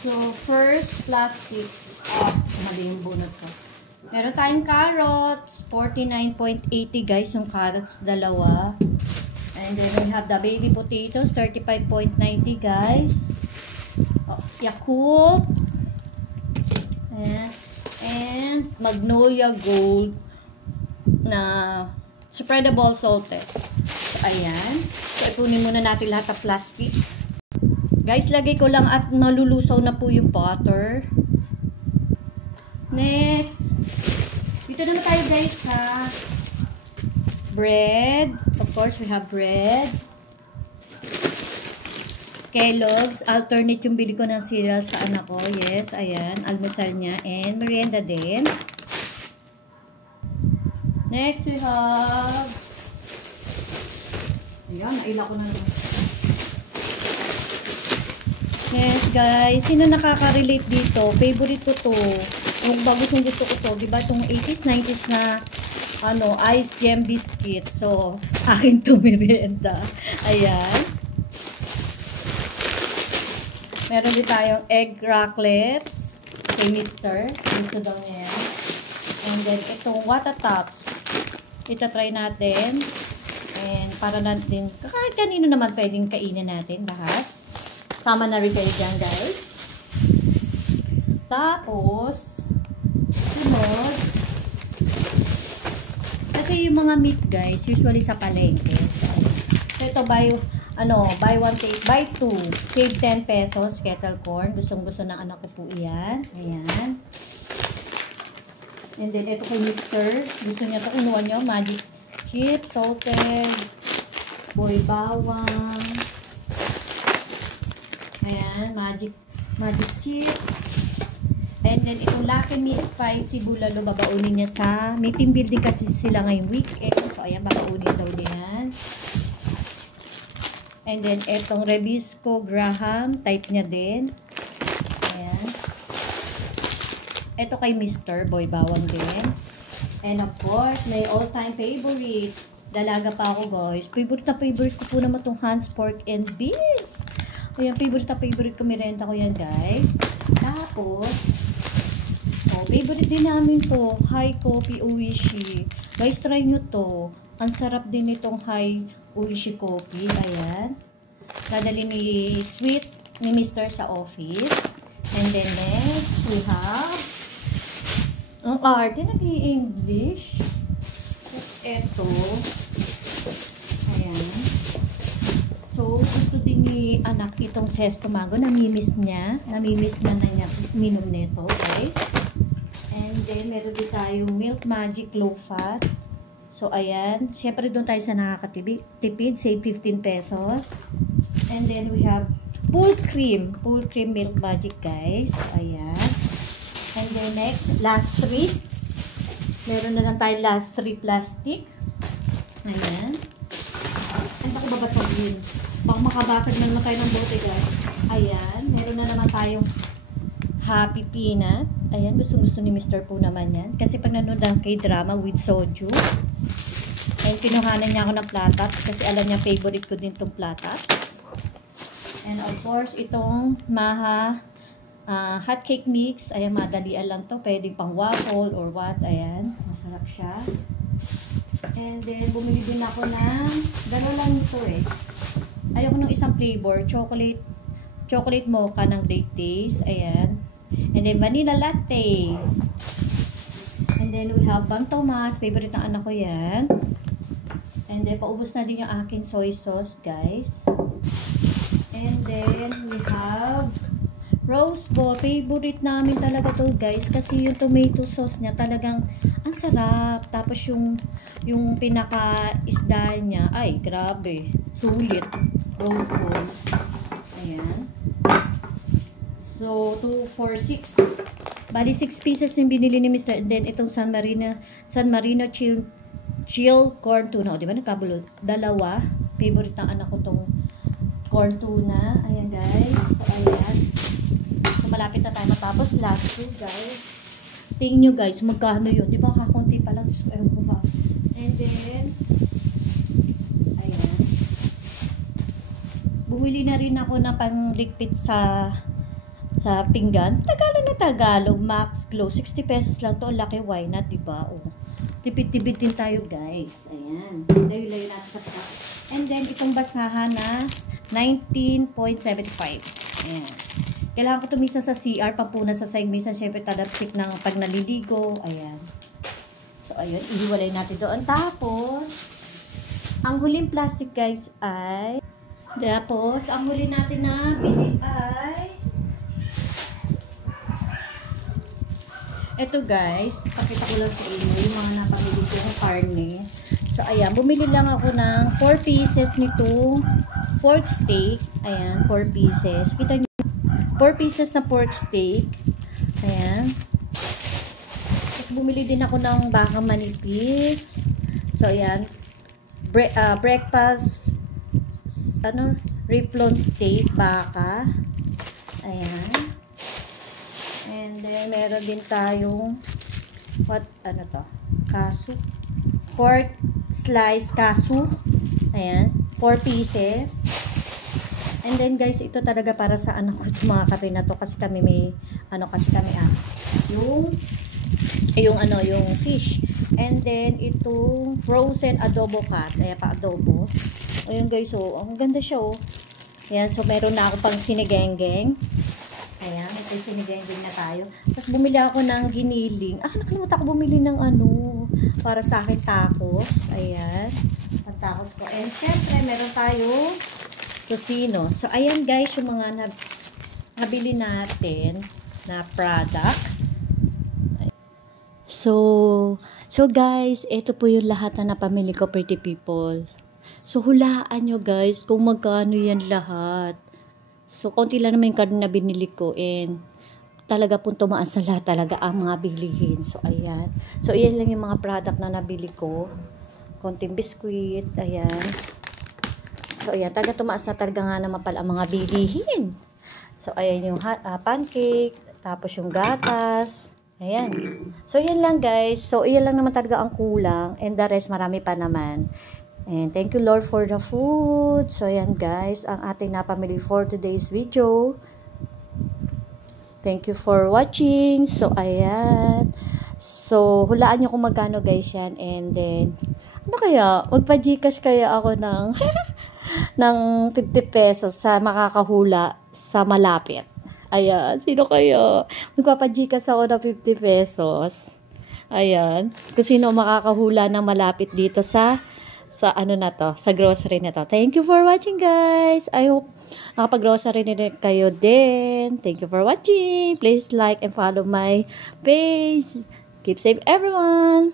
So, first, plastic. Mali yung bunot ko. Meron tayong carrots. 49.80 guys, yung carrots, dalawa. And then, we have the baby potatoes. 35.90 guys. Yakult. Ayan. And Magnolia Gold na spreadable salted. So, ayan. So, ipunin muna natin lahat ng plastic. Guys, lagay ko lang at malulusaw na po yung butter. Next. Dito naman tayo guys sa bread. Of course, we have bread. Kellogg's. Alternate yung bili ko ng cereal sa anak ko. Yes, ayan. Almusal niya. And merienda din. Next, we have... Ayan, naila ko na naman. Yes, guys. Sino nakaka-relate dito? Favorite ko to. Yung bagus yung gusto ko to. Diba itong 80s, 90s na ice gem biscuit. So, akin to merienda. Ayan. Meron din tayong egg raclets. Kay Mr. Gusto daw niya yan. And then, itong Wata Tops. Ito try natin. And para natin, kahit kanino naman pwedeng kainin natin lahat. Sama na rin kayo dyan, guys. Tapos, sunod. Kasi yung mga meat, guys, usually sa palengke. So, ito buy 1, buy 2. Save 10 pesos, kettle corn. Gustong-gusto ng anak ko po iyan. Ayan. And then, ito kay Mr. Gusto niya ito, inuwan niyo. Magic chips, salted, boy bawang. Ayan, magic chips. And then, itong Lucky Me Spicy Bulalo, babaunin niya sa, may team building kasi sila ngayong weekend. So, ayan, babaunin daw niya yan. And then, itong Rebisco Graham, type niya din. Ayan. Ito kay Mr. Boy Bawang din. And of course, my all-time favorite. Dalaga pa ako, guys. Favorite na favorite ko po naman itong Hans Pork and Beans. Ayan, favorite na favorite ko. Merenda ko yan, guys. Tapos, favorite din namin to. High Coffee Uishi. Guys, try nyo to. Ang sarap din itong High Uishi Coffee. Ayan. Nadali ni Sweet ni Mr. sa office. And then next, we have ang arte nag-i-English. Ito. Ayan. So, gusto din ni anak itong Sesto Mango. Namimiss niya. Namimiss na niya minom nito, guys. And then, meron din tayong Milk Magic Low Fat. So, ayan. Siyempre, doon tayo sa nakakatipid. Save 15 pesos. And then, we have Full Cream. Full Cream Milk Magic, guys. Ayan. And then, next, last 3. Meron na lang tayo last 3 plastic. Ayan. Ay, baka babasagin. Baka makabasag na naman tayo ng bote, guys. Ayan. Meron na naman tayong Happy Peanut. Ayan. Gusto-gusto ni Mr. po naman yan. Kasi pag nanood ang K-drama with soju. And kinuhanan niya ako ng platats. Kasi alam niya favorite ko din itong platats. And of course, itong Maha hot cake mix. Ayan, madalian lang to. Pwedeng pang waffle or what. Ayan. Masarap siya. And then, bumili din ako ng gano'n lang ito eh. Ayoko ng isang flavor. Chocolate mocha ng Great Taste. Ayan. And then, vanilla latte. And then, we have Bang Tomas. Favorite ng anak ko yan. And then, paubos na din yung aking soy sauce, guys. And then, we have Rose Ball. Favorite namin talaga to, guys. Kasi yung tomato sauce niya talagang ang sarap. Tapos yung pinaka-isda niya, ay, grabe. Sulit. Rose Ball. Ayan. So, 2, 4, 6. Bali, 6 pieces yung binili ni Mr. And then, itong San Marino Chill Corn Tuna. O, diba? Nagkabulot. Dalawa. Favorite ng anak ko tong corn tuna. Ayan, guys. So, ayan. So, malapit na tayo matapos. Last 2, guys. Tingin nyo, guys. Magkano yun? Diba? Kakunti pa lang. So, ayun ko ba? And then, ayan. Bumili na rin ako ng pangligpit sa sa pinggan. Tagalog na Tagalog. Max Glow. 60 pesos lang to. Laki, why not, diba? Oh. Tipid-tipid din tayo, guys. Ayan. Layo-layo natin sa pack. And then, itong basahan na 19.75. Ayan. Kailangan ko tumisa sa CR, pampuna sa sahig. Minsan, syempre, tadapsik ng pag naliligo. Ayan. So, ayun. Ihiwalay natin doon. Tapos, ang huling plastic, guys, ay... Tapos, ang huli natin na bili ay... Ito, guys. Pakita ko lang sa inyo yung mga napamili ko ng carne. So, ayan. Bumili lang ako ng 4 pieces nitong pork steak. Ayan, 4 pieces. Kita nyo, 4 pieces na pork steak. Ayan. Tapos, bumili din ako ng baka manipis. So, ayan. Breakfast, riflon steak, baka. Ayan. And then, meron din tayong, kasu. Pork slice kasu. Ayan, 4 pieces. And then, guys, ito talaga para sa anak ko, itong mga kape na to. Kasi kami may, yung fish. And then, itong frozen adobo cat. Ayan, pa-adobo. Ayan, guys, so, ang ganda siya, oh. Ayan, so, meron na ako pang sinigengeng. Ayan, ito yung sinigengeng na tayo. Tapos, bumili ako ng giniling. Nakalimutan ako bumili ng para sa akin tacos. Ayan, ang tacos ko. And, syempre, meron tayo tocino. So, ayan, guys, yung mga nabili natin na product. So guys, ito po yung lahat na napamili ko, pretty people. So, hulaan nyo, guys, kung magkano yan lahat. So, konti lang naman yung card na binili ko, and talaga pong tumaas sa lahat talaga ang mga bilihin. So, ayan. So, ayan lang yung mga product na nabili ko. Konting biskuit, ayan. So, ayan, talaga tumaas na talaga nga naman pala ang mga bilihin. So, ayan yung pancake, tapos yung gatas. Ayan. So, yan lang, guys. So, iyan lang naman talaga ang kulang. And the rest, marami pa naman. And thank you, Lord, for the food. So, ayan, guys. Ang ating napamili for today's video. Thank you for watching. So, ayan. So, hulaan nyo kung magkano, guys, yan. And then, ano kaya? Magpa-Gcash kaya ako ng, ng 50 pesos sa makakahula sa malapit. Ayan, sino kayo? Magpapa-Gcash ako ng 50 pesos. Ayan. Kung sino makakahula ng malapit dito sa sa grocery na to. Thank you for watching, guys. I hope nakapag-grocery din kayo din. Thank you for watching. Please like and follow my page. Keep safe, everyone.